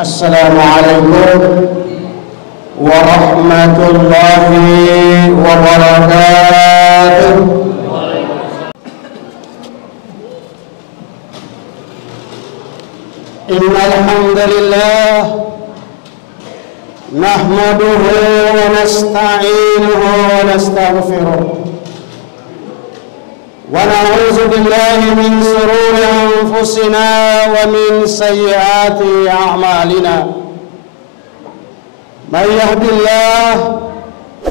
Assalamualaikum warahmatullahi wabarakatuh. Innal hamdalillah nahmaduhu wa nasta'inuhu wa nastaghfiruh wa na'udzu billahi min shururi anfusina wa min sayyiati a'malina. Man yahdihillahu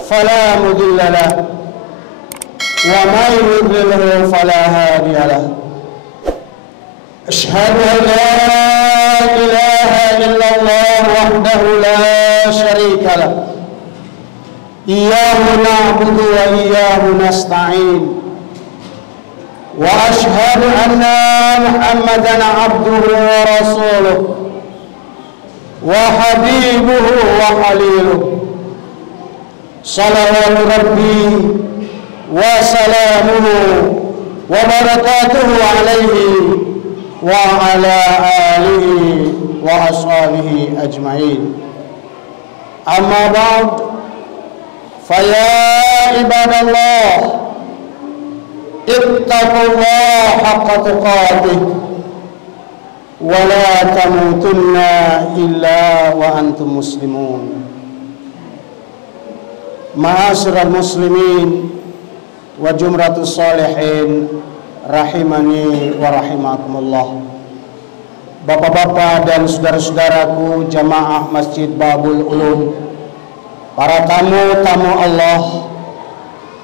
fala mudilla lahu wa man yudlilhu fala hadiya lahu. Asyhadu an la ilaha illallah wahdahu la syarika lahu. Iyyahu na'budu wa iyyahu nasta'in. Wa asyhadu anna Muhammadan abduhu wa rasuluh wa habibuhu wa khaliluhu. Salawatu rabbi wa salamuhu wa barakatuhu alaihi wa ala alihi wa ashabihi ajma'in. Amma ba'd, faya ibadallah, ittaqullaha haqqa tuqatih wa la tamutunna illa wa antum muslimun. Ma'asyiral muslimin wa jumratus sholihin rahimani wa rahimakumullah. Bapak-bapak dan saudara-saudaraku jamaah Masjid Babul Ulum, para tamu-tamu Allah,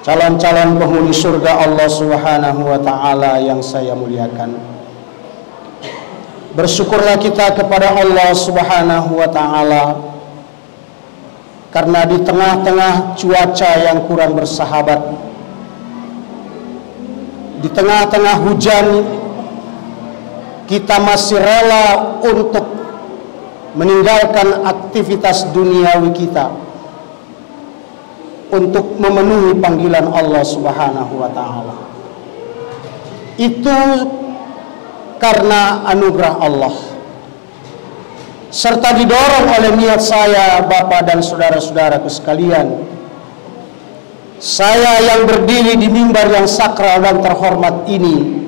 calon-calon penghuni surga Allah Subhanahu wa taala yang saya muliakan. Bersyukurlah kita kepada Allah Subhanahu wa taala karena di tengah-tengah cuaca yang kurang bersahabat, di tengah-tengah hujan, kita masih rela untuk meninggalkan aktivitas duniawi kita untuk memenuhi panggilan Allah Subhanahu wa taala. Itu karena anugerah Allah, serta didorong oleh niat saya, Bapak dan saudara-saudaraku sekalian. Saya yang berdiri di mimbar yang sakral dan terhormat ini,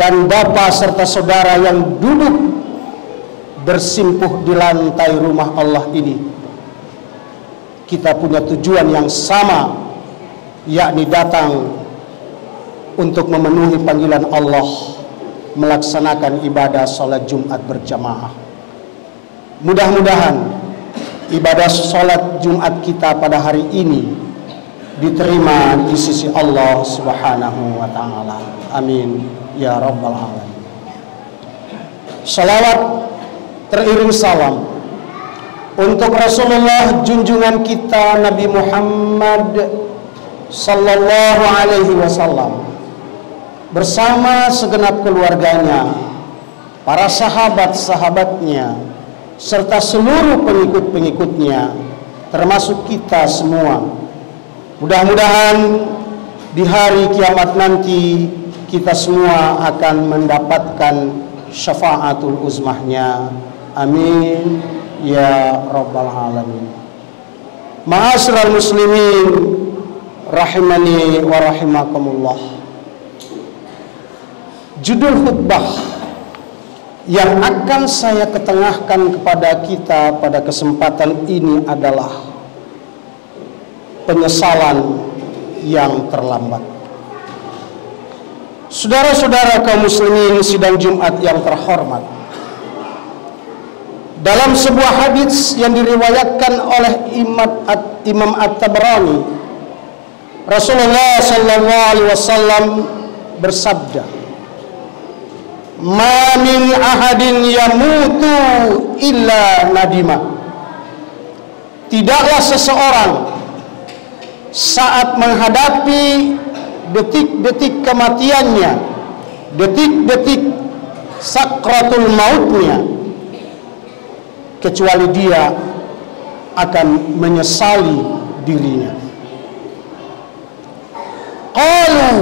dan Bapak serta saudara yang duduk bersimpuh di lantai rumah Allah ini, kita punya tujuan yang sama, yakni datang untuk memenuhi panggilan Allah, melaksanakan ibadah sholat Jumat berjamaah. Mudah-mudahan ibadah sholat Jumat kita pada hari ini diterima di sisi Allah Subhanahu wa ta'ala. Amin ya rabbal alamin. Salawat teriring salam untuk Rasulullah junjungan kita Nabi Muhammad sallallahu alaihi wasallam bersama segenap keluarganya, para sahabat-sahabatnya, serta seluruh pengikut-pengikutnya, termasuk kita semua. Mudah-mudahan di hari kiamat nanti kita semua akan mendapatkan syafaatul uzmahnya. Amin ya rabbal alamin. Ma'asyiral muslimin rahimani wa rahimakumullah. Judul khutbah yang akan saya ketengahkan kepada kita pada kesempatan ini adalah penyesalan yang terlambat. Saudara-saudara kaum muslimin sidang Jumat yang terhormat, dalam sebuah hadis yang diriwayatkan oleh Imam At-Tabrani, Rasulullah sallallahu alaihi wasallam bersabda, "Ma min ahadin yamutu illa nadima." Tidaklah seseorang saat menghadapi detik-detik kematiannya, detik-detik sakratul mautnya, kecuali dia akan menyesali dirinya. Qalu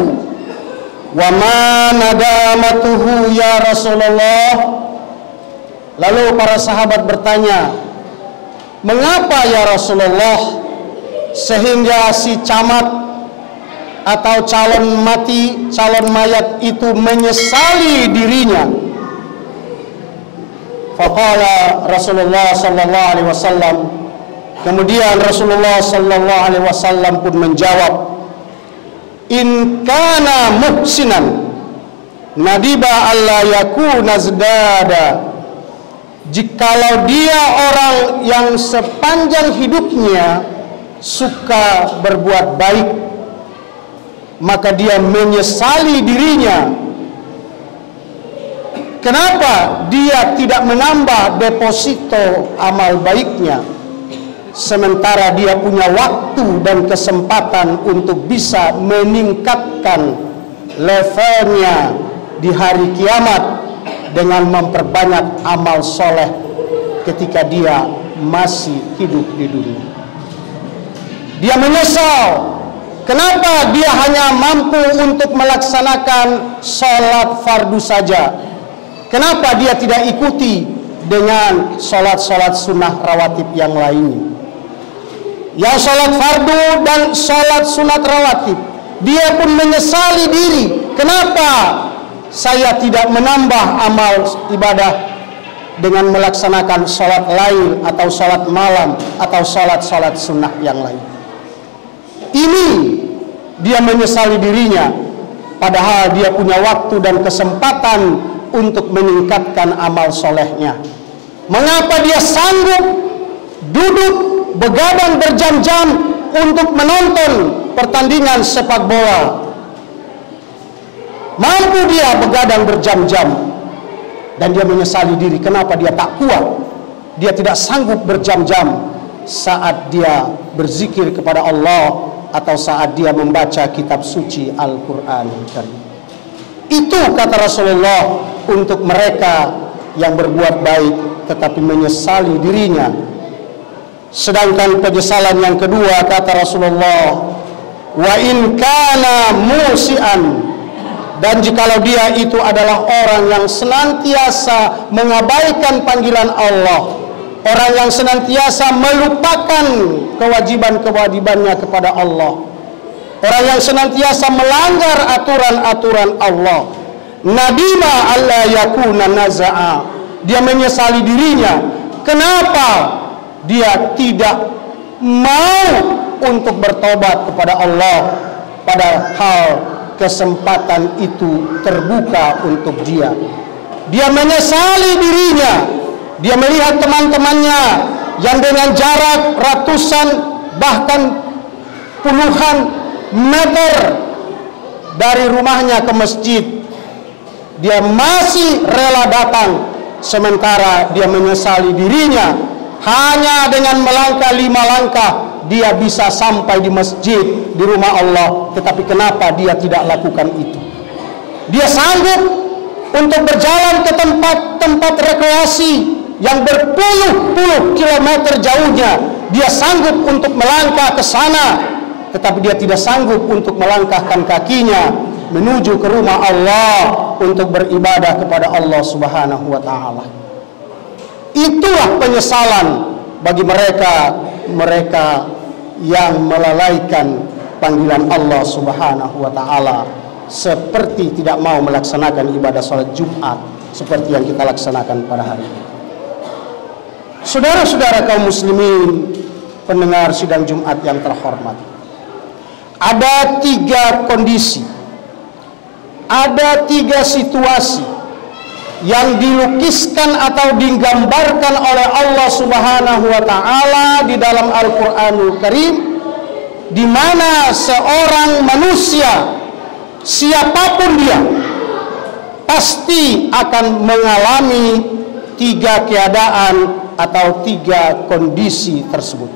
wa ma nadamatuhu ya Rasulullah? Lalu para sahabat bertanya, mengapa ya Rasulullah sehingga si camat atau calon mayat itu menyesali dirinya? Faqala Rasulullah sallallahu alaihi wasallam, kemudian Rasulullah sallallahu alaihi wasallam pun menjawab, in kana muhsinan nadiba alla yakuna zdada, jikalau dia orang yang sepanjang hidupnya suka berbuat baik, maka dia menyesali dirinya. Kenapa dia tidak menambah deposito amal baiknya, sementara dia punya waktu dan kesempatan untuk bisa meningkatkan levelnya di hari kiamat dengan memperbanyak amal soleh ketika dia masih hidup di dunia. Dia menyesal kenapa dia hanya mampu untuk melaksanakan sholat fardu saja. Kenapa dia tidak ikuti dengan sholat-sholat sunnah rawatib yang lainnya? Yang sholat fardu dan sholat sunat rawatib, dia pun menyesali diri. Kenapa saya tidak menambah amal ibadah dengan melaksanakan sholat lain atau sholat malam atau sholat-sholat sunnah yang lain? Ini dia menyesali dirinya, padahal dia punya waktu dan kesempatan untuk meningkatkan amal solehnya. Mengapa dia sanggup duduk begadang berjam-jam untuk menonton pertandingan sepak bola? Mampu dia begadang berjam-jam, dan dia menyesali diri. Kenapa dia tak kuat? Dia tidak sanggup berjam-jam saat dia berzikir kepada Allah atau saat dia membaca kitab suci Al-Quran. Itu kata Rasulullah untuk mereka yang berbuat baik tetapi menyesali dirinya. Sedangkan penyesalan yang kedua kata Rasulullah, wa in kana musian, dan jikalau dia itu adalah orang yang senantiasa mengabaikan panggilan Allah, orang yang senantiasa melupakan kewajiban-kewajibannya kepada Allah, orang yang senantiasa melanggar aturan-aturan Allah, nadima alla yakuna naza'a, dia menyesali dirinya. Kenapa dia tidak mau untuk bertobat kepada Allah, padahal kesempatan itu terbuka untuk dia. Dia menyesali dirinya. Dia melihat teman-temannya yang dengan jarak ratusan bahkan puluhan meter dari rumahnya ke masjid, dia masih rela datang, sementara dia menyesali dirinya. Hanya dengan melangkah 5 langkah dia bisa sampai di masjid, di rumah Allah. Tetapi kenapa dia tidak lakukan itu? Dia sanggup untuk berjalan ke tempat-tempat rekreasi yang berpuluh-puluh kilometer jauhnya. Dia sanggup untuk melangkah ke sana, tetapi dia tidak sanggup untuk melangkahkan kakinya menuju ke rumah Allah untuk beribadah kepada Allah Subhanahu wa taala. Itulah penyesalan bagi mereka yang melalaikan panggilan Allah Subhanahu wa taala, seperti tidak mau melaksanakan ibadah salat Jumat seperti yang kita laksanakan pada hari ini. Saudara-saudara kaum muslimin, pendengar sidang Jumat yang terhormat, ada 3 kondisi, ada 3 situasi yang dilukiskan atau digambarkan oleh Allah Subhanahu wa taala di dalam Al-Qur'anul Karim, di mana seorang manusia siapapun dia pasti akan mengalami 3 keadaan atau 3 kondisi tersebut.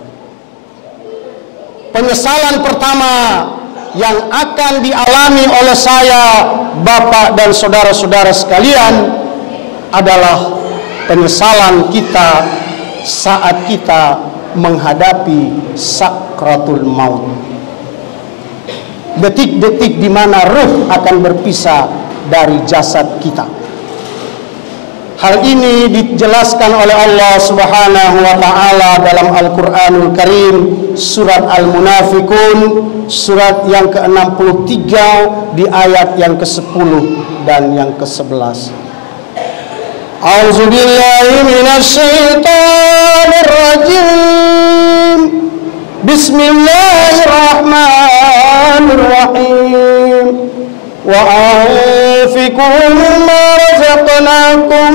Penyesalan pertama yang akan dialami oleh saya, Bapak dan saudara-saudara sekalian, adalah penyesalan kita saat kita menghadapi sakratul maut. Detik-detik di mana ruh akan berpisah dari jasad kita. Hal ini dijelaskan oleh Allah Subhanahu wa taala dalam Al-Qur'anul Karim, surat Al-Munafiqun, surat yang ke-63 di ayat yang ke-10 dan yang ke-11. A'udzubillahi minasyaitonir rajim. Bismillahirrahmanirrahim. Wa anfiqu mimma razaqnakum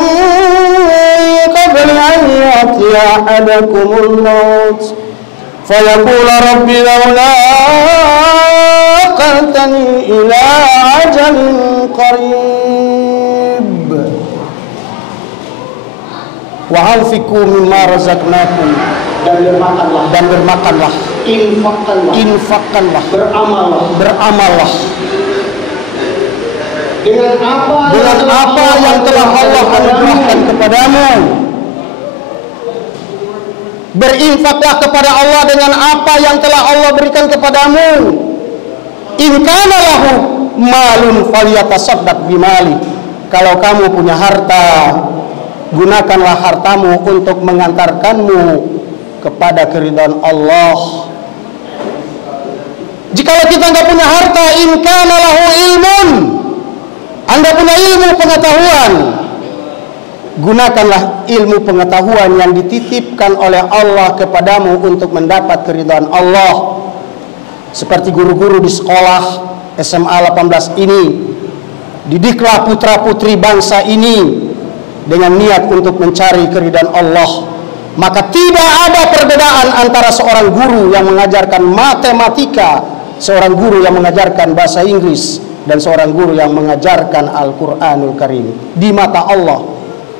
qabla an ya'tiya ahadakumul maut fayaqula rabbi lawla aqaltani ila ajalin qarib wa anfiqu mimma razaqnakum, dan bermakanlah, infakkanlah, beramallah dengan apa yang telah Allah anugerahkan kepadamu. Berinfaklah kepada Allah dengan apa yang telah Allah berikan kepadamu. In kana lahu malun falyatasaddaq bimali. Kalau kamu punya harta, gunakanlah hartamu untuk mengantarkanmu kepada keridhaan Allah. Jikalau kita nggak punya harta, in kana lahu ilmun, Anda punya ilmu pengetahuan, gunakanlah ilmu pengetahuan yang dititipkan oleh Allah kepadamu untuk mendapat keridhaan Allah. Seperti guru-guru di sekolah SMA 18 ini, didiklah putra-putri bangsa ini dengan niat untuk mencari keridhaan Allah. Maka tidak ada perbedaan antara seorang guru yang mengajarkan matematika, seorang guru yang mengajarkan bahasa Inggris, dan seorang guru yang mengajarkan Al-Quranul Karim. Di mata Allah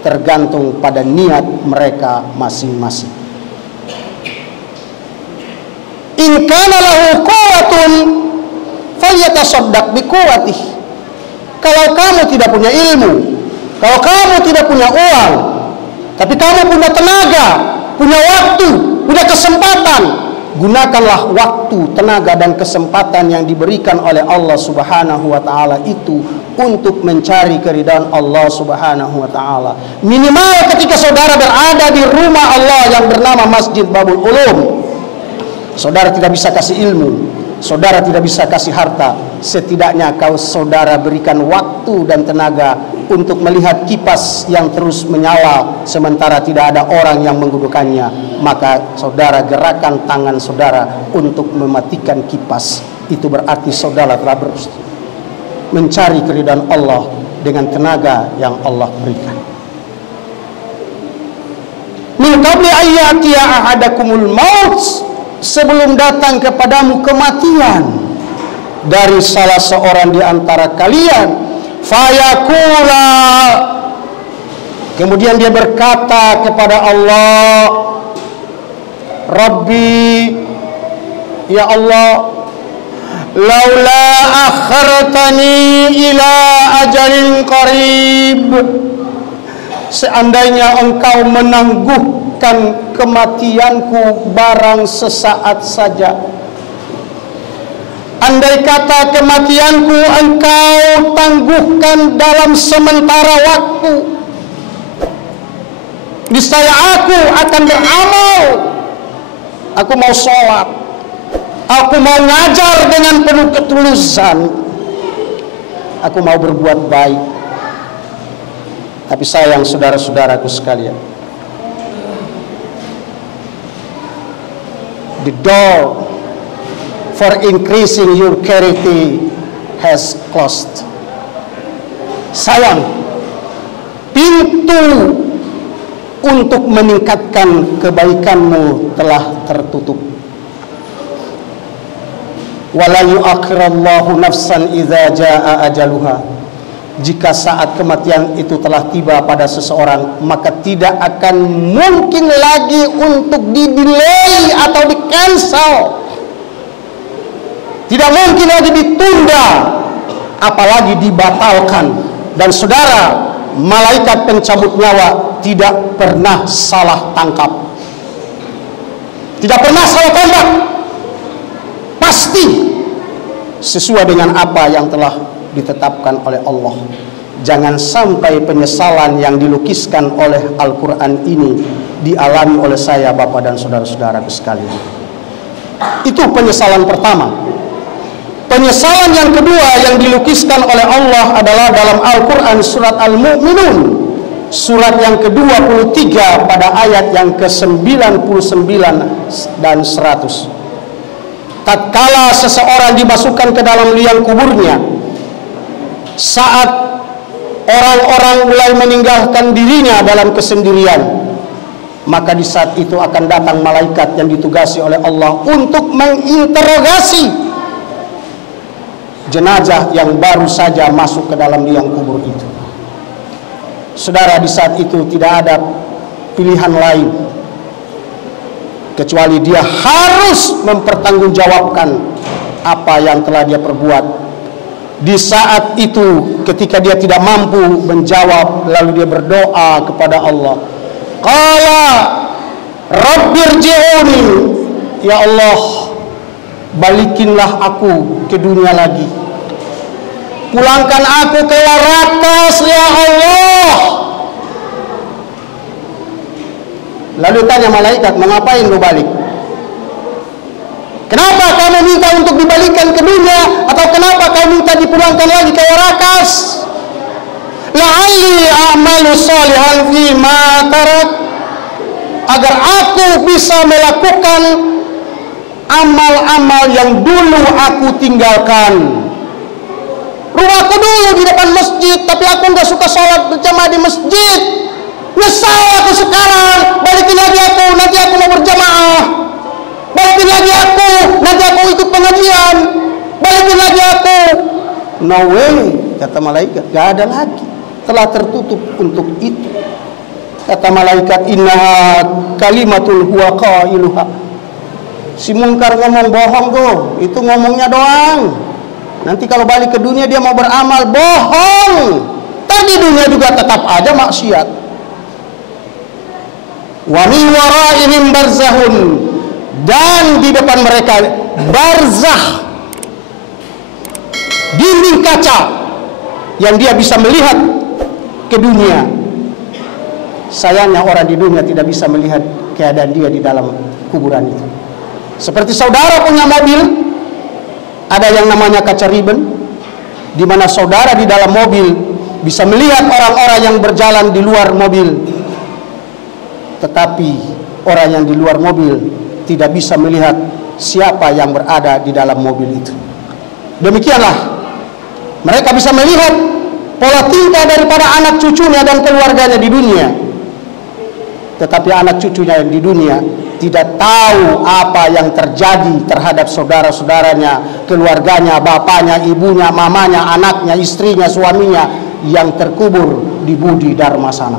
tergantung pada niat mereka masing-masing. In kana lahu quwwatun falyatasaddaq biquwwatih. Kalau kamu tidak punya ilmu, kalau kamu tidak punya uang, tapi kamu punya tenaga, punya waktu, punya kesempatan, gunakanlah waktu, tenaga, dan kesempatan yang diberikan oleh Allah Subhanahu wa taala itu untuk mencari keridhaan Allah Subhanahu wa taala. Minimal ketika saudara berada di rumah Allah yang bernama Masjid Babul Ulum, saudara tidak bisa kasih ilmu, saudara tidak bisa kasih harta, setidaknya saudara berikan waktu dan tenaga untuk melihat kipas yang terus menyala sementara tidak ada orang yang menggunakannya. Maka saudara gerakan tangan saudara untuk mematikan kipas. Itu berarti saudara telah mencari keridhaan Allah dengan tenaga yang Allah berikan. Min qabli ayyatiya ahadakumul maut, sebelum datang kepadamu kematian dari salah seorang di antara kalian. Fayaqula, kemudian dia berkata kepada Allah, Rabbi, ya Allah, laula akhartani ila ajalin qarib, seandainya engkau menangguhkan kematianku barang sesaat saja. Andai kata kematianku engkau tangguhkan dalam sementara waktu, niscaya aku akan beramal. Aku mau sholat, aku mau ngajar dengan penuh ketulusan, aku mau berbuat baik. Tapi sayang saudara-saudaraku sekalian, the door for increasing your charity has closed. Sayang, pintu untuk meningkatkan kebaikanmu telah tertutup. Wala yu'akhirallahu nafsan idza jaa ajaluha. Jika saat kematian itu telah tiba pada seseorang, maka tidak akan mungkin lagi untuk di-delay atau di-cancel. Tidak mungkin lagi ditunda, apalagi dibatalkan. Dan saudara, malaikat pencabut nyawa tidak pernah salah tangkap, tidak pernah salah tembak, pasti sesuai dengan apa yang telah ditetapkan oleh Allah. Jangan sampai penyesalan yang dilukiskan oleh Al-Quran ini dialami oleh saya, Bapak dan saudara-saudara sekalian. Itu penyesalan pertama. Penyesalan yang kedua yang dilukiskan oleh Allah adalah dalam Al-Quran surat Al-Mu'minun, surat yang ke-23 pada ayat yang ke-99 dan 100. Tatkala seseorang dimasukkan ke dalam liang kuburnya, saat orang-orang mulai meninggalkan dirinya dalam kesendirian, maka di saat itu akan datang malaikat yang ditugasi oleh Allah untuk menginterogasi jenazah yang baru saja masuk ke dalam liang kubur itu. Saudara, di saat itu tidak ada pilihan lain kecuali dia harus mempertanggungjawabkan apa yang telah dia perbuat. Di saat itu ketika dia tidak mampu menjawab, lalu dia berdoa kepada Allah, qala rabbirji'uni, ya Allah, balikinlah aku ke dunia lagi, pulangkan aku ke warakas ya Allah. Lalu tanya malaikat, mengapain lu balik? Kenapa kamu minta untuk dibalikkan ke dunia, atau kenapa kamu minta dipulangkan lagi ke warakas? La'alli a'malu shalihan fima tarak, agar aku bisa melakukan amal-amal yang dulu aku tinggalkan. Rumahku dulu di depan masjid, tapi aku nggak suka sholat berjamaah di masjid. Nyesal aku sekarang, balikin lagi aku, nanti aku mau berjamaah. Balikin lagi aku, nanti aku ikut pengajian. Balikin lagi aku. No way, kata malaikat, gak ada lagi, telah tertutup untuk itu. Kata malaikat, innaha kalimatul huwa qailuha. Si mungkar ngomong bohong tuh, itu ngomongnya doang. Nanti kalau balik ke dunia dia mau beramal, bohong. Tadi dunia juga tetap aja maksiat. Wa min waraihim barzahun, dan di depan mereka barzah, dinding kaca yang dia bisa melihat ke dunia. Sayangnya orang di dunia tidak bisa melihat keadaan dia di dalam kuburan itu. Seperti saudara punya mobil, ada yang namanya kaca riben, di mana saudara di dalam mobil bisa melihat orang-orang yang berjalan di luar mobil, tetapi orang yang di luar mobil tidak bisa melihat siapa yang berada di dalam mobil itu. Demikianlah mereka bisa melihat pola tingkah daripada anak cucunya dan keluarganya di dunia, tetapi anak cucunya yang di dunia tidak tahu apa yang terjadi terhadap saudara-saudaranya, keluarganya, bapaknya, ibunya, mamanya, anaknya, istrinya, suaminya yang terkubur di budi dharma sana.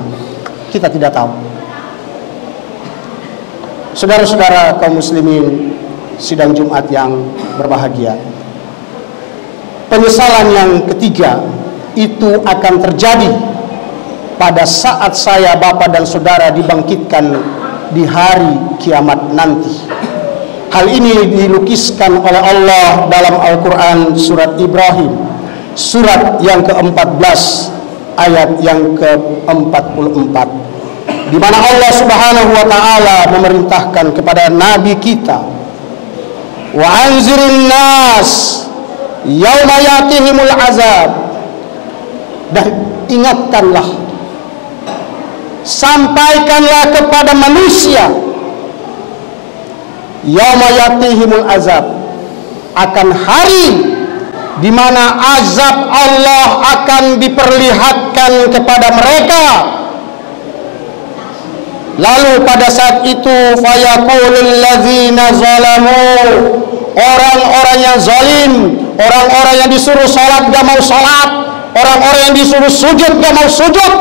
Kita tidak tahu. Saudara-saudara kaum muslimin sidang Jumat yang berbahagia, penyesalan yang ketiga itu akan terjadi pada saat saya, bapak dan saudara dibangkitkan di hari kiamat nanti. Hal ini dilukiskan oleh Allah dalam Al-Quran surat Ibrahim, surat yang ke-14 ayat yang ke-44, di mana Allah Subhanahu wa taala memerintahkan kepada nabi kita, wa anzirin nas yauma yatihimul azab, dan ingatkanlah, sampaikanlah kepada manusia, yauma yatihimul azab, akan hari di mana azab Allah akan diperlihatkan kepada mereka. Lalu pada saat itu fayaqulul ladzina zalamu, orang-orang yang zalim, orang-orang yang disuruh salat gak mau salat, orang-orang yang disuruh sujud gak mau sujud,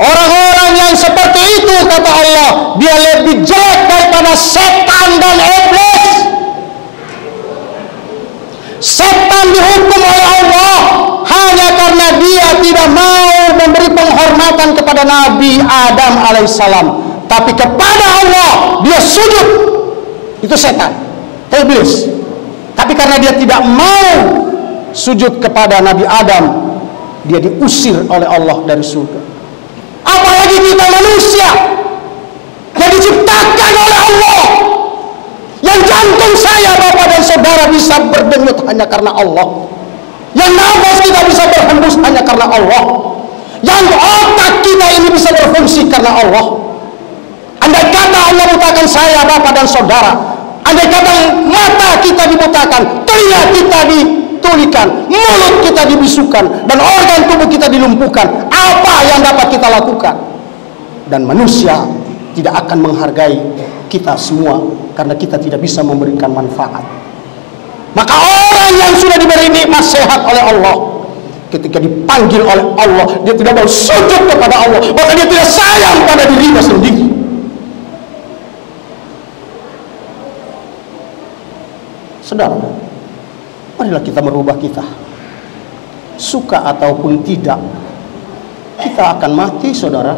orang-orang yang seperti itu, kata Allah, dia lebih jelek daripada setan dan iblis. Setan dihukum oleh Allah hanya karena dia tidak mau memberi penghormatan kepada Nabi Adam alaihissalam, tapi kepada Allah dia sujud. Itu setan, iblis. Tapi karena dia tidak mau sujud kepada Nabi Adam, dia diusir oleh Allah dari surga. Apalagi kita manusia yang diciptakan oleh Allah, yang jantung saya, bapak dan saudara, bisa berdenyut hanya karena Allah, yang nafas kita bisa berhembus hanya karena Allah, yang otak kita ini bisa berfungsi karena Allah. Andai kata Allah butakan saya, bapak dan saudara, andai kata mata kita dibutakan, telinga kita ditulikan, mulut kita dibisukan, dan organ tubuh kita dilumpuhkan, apa yang dapat kita lakukan? Dan manusia tidak akan menghargai kita semua karena kita tidak bisa memberikan manfaat. Maka orang yang sudah diberi nikmat sehat oleh Allah, ketika dipanggil oleh Allah, dia tidak mau sujud kepada Allah, maka dia tidak sayang pada dirinya sendiri. Saudara, marilah kita merubah kita. Suka ataupun tidak, kita akan mati, saudara.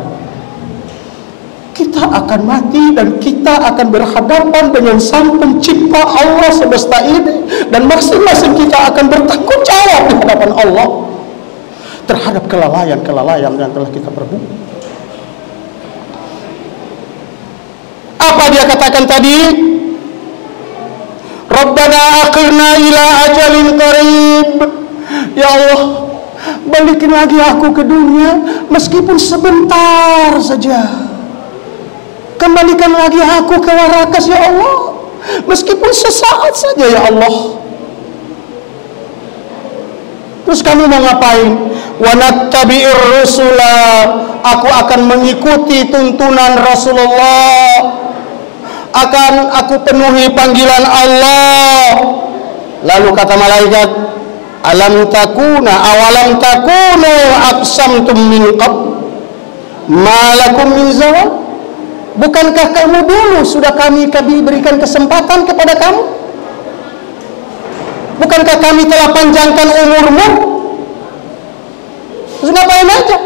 Kita akan mati dan kita akan berhadapan dengan Sang Pencipta Allah semesta ini, dan masing-masing kita akan bertanggung jawab di hadapan Allah terhadap kelalaian-kelalaian yang telah kita perbuat. Apa dia katakan tadi? Rabbana akhirna ila ajalin qarib. Ya Allah, balikin lagi aku ke dunia meskipun sebentar saja. Kembalikan lagi aku ke warakas, ya Allah, meskipun sesaat saja, ya Allah. Terus kamu mau ngapain? Wa nattabi'ir rusula, aku akan mengikuti tuntunan Rasulullah, akan aku penuhi panggilan Allah. Lalu kata malaikat, awalam takunu aqsamtum min qabl ma lakum min zawal. Bukankah kamu dulu sudah kami berikan kesempatan kepada kamu? Bukankah kami telah panjangkan umurmu? Terus ngapain aja?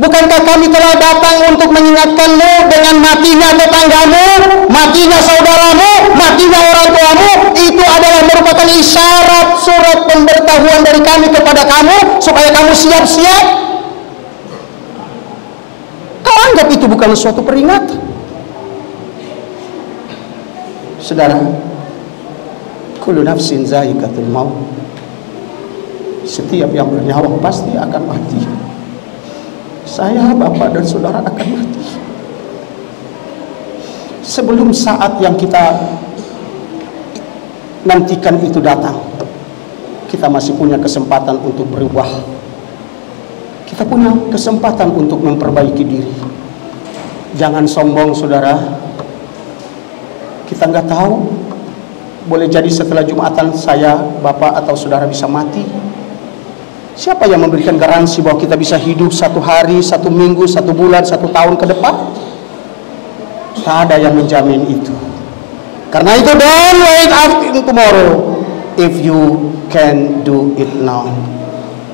Bukankah kami telah datang untuk mengingatkanmu dengan matinya tetanggamu, matinya saudaramu, matinya orang tuamu? Itu adalah merupakan isyarat, surat pemberitahuan dari kami kepada kamu supaya kamu siap-siap. Kau anggap itu bukan suatu peringatan? Saudara, kullu nafsin za'iqatul maut. Setiap yang bernyawa pasti akan mati. Saya, bapak dan saudara akan mati. Sebelum saat yang kita nantikan itu datang, kita masih punya kesempatan untuk berubah. Kita punya kesempatan untuk memperbaiki diri. Jangan sombong, saudara. Kita nggak tahu, boleh jadi setelah Jumatan saya, bapak atau saudara bisa mati. Siapa yang memberikan garansi bahwa kita bisa hidup 1 hari, 1 minggu, 1 bulan, 1 tahun ke depan? Tak ada yang menjamin itu. Karena itu, don't wait until tomorrow if you can do it now.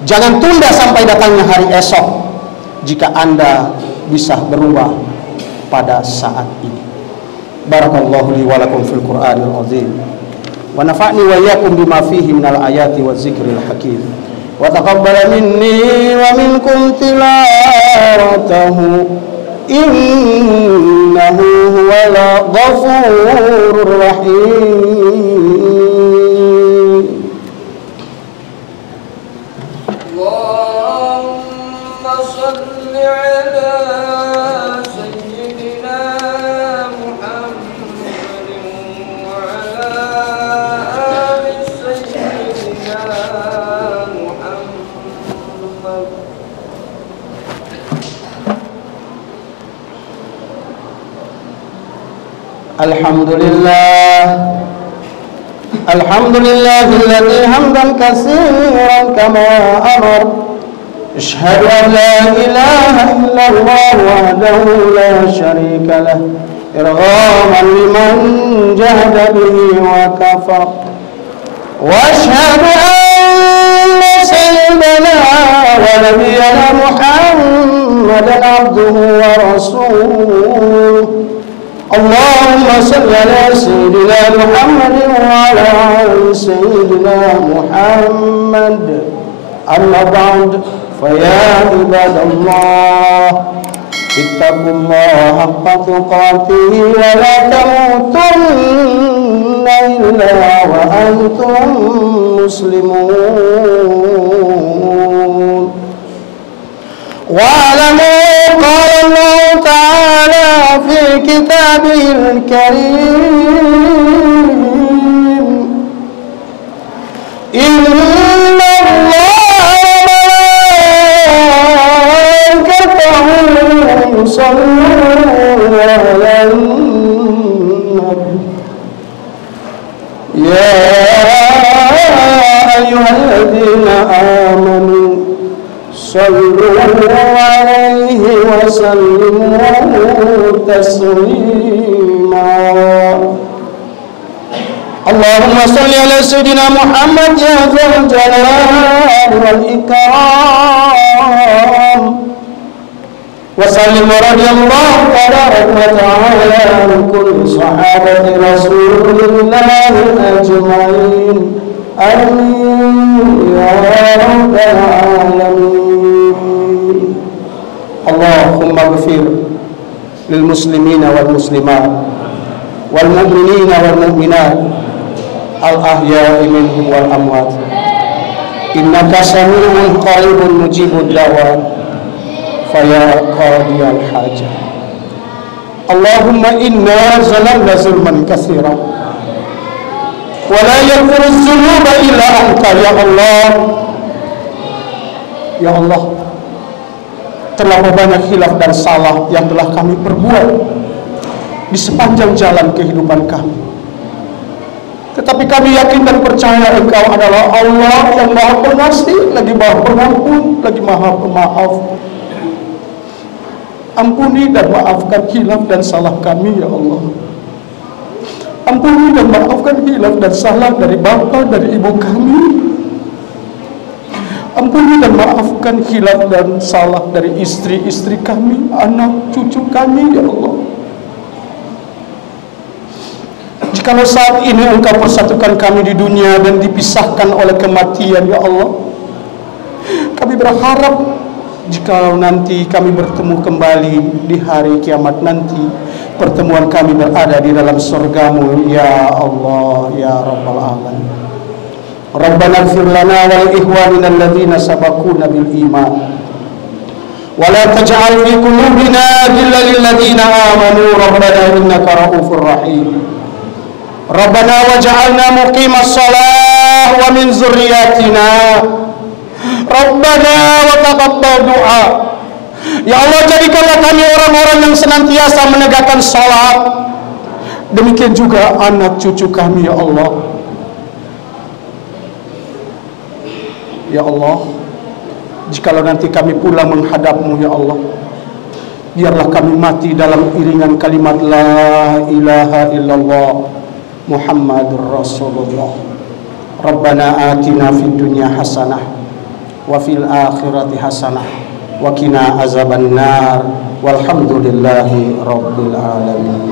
Jangan tunda sampai datangnya hari esok jika Anda bisa berubah pada saat ini. Barakallahu li wa lakum fil Qur'anil azim. Wa nafa'ni wa iyyakum bima fihi minal ayati waz zikril hakim. Wa taqabbal minni wa minkum tilawatahu innahu huwal ghafurur rahim. Alhamdulillahilladzi hamdan katsiran kama amar. Asyhadu an la ilaha illallah wahdahu la syarika lah irghaman liman jahada bihi wa kafar. Wa asyhadu anna sayyidana wa nabiyyana Muhammadan abduhu wa rasuluh. Allahumma salli ala sayyidina Muhammadin wa ala ali sayyidina Muhammad. Amma ba'd. فيا عباد الله اتقوا الله حق تقاته ولا تموتن إلا وأنتم مسلمون واعلموا قال الله تعالى في كتابه الكريم إن صلوا على النبي يا أيها الذين آمنوا صلوا عليه وسلموا تسليما اللهم صل على سيدنا محمد يا ذا الجلال والإكرام وسلم رضي الله تبارك وتعالى عن كل صحابة رسول الله أجمعين آمين يا رب العالمين اللهم اغفر للمسلمين والمسلمات والمؤمنين والمؤمنات الأحياء منهم والأموات إنك سميع قريب مجيب الدعوات فيا قاضي الحاجة اللهم إنا ظلمنا ظلما كثيرا ولا يغفر الذنوب إلا أنت يا الله ya Allah, terlalu banyak khilaf dan salah yang telah kami perbuat di sepanjang jalan kehidupan kami. Tetapi kami yakin dan percaya Engkau adalah Allah yang Maha Pengasih, lagi Maha Pengampun, lagi Maha Pemaaf. Ampuni dan maafkan khilaf dan salah kami ya Allah. Ampuni dan maafkan khilaf dan salah dari bapa, dari ibu kami. Ampuni dan maafkan khilaf dan salah dari istri-istri kami, anak cucu kami ya Allah. Jikalau saat ini Engkau persatukan kami di dunia dan dipisahkan oleh kematian ya Allah, kami berharap jikalau nanti kami bertemu kembali di hari kiamat nanti, pertemuan kami berada di dalam surgamu ya Allah ya Rabbal Alamin. Rabbana ighfir lana wa li ikhwanina alladhina sabaquna bil iman wa la taj'al fi qulubina ghillan lil ladzina amanu rabbana innaka ra'ufur rahim. Rabbana waj'alna muqimas shalah wa min dzurriyyatina Rabbana wa taqabbal du'a. Ya Allah, jadikanlah kami orang-orang yang senantiasa menegakkan salat. Demikian juga anak cucu kami ya Allah. Ya Allah, jikalau nanti kami pulang menghadap-Mu ya Allah, biarlah kami mati dalam iringan kalimat la ilaha illallah Muhammadur Rasulullah. Rabbana atina fid dunya hasanah wa fil akhirati hasanah wa qina azaban nar walhamdulillahi rabbil alamin.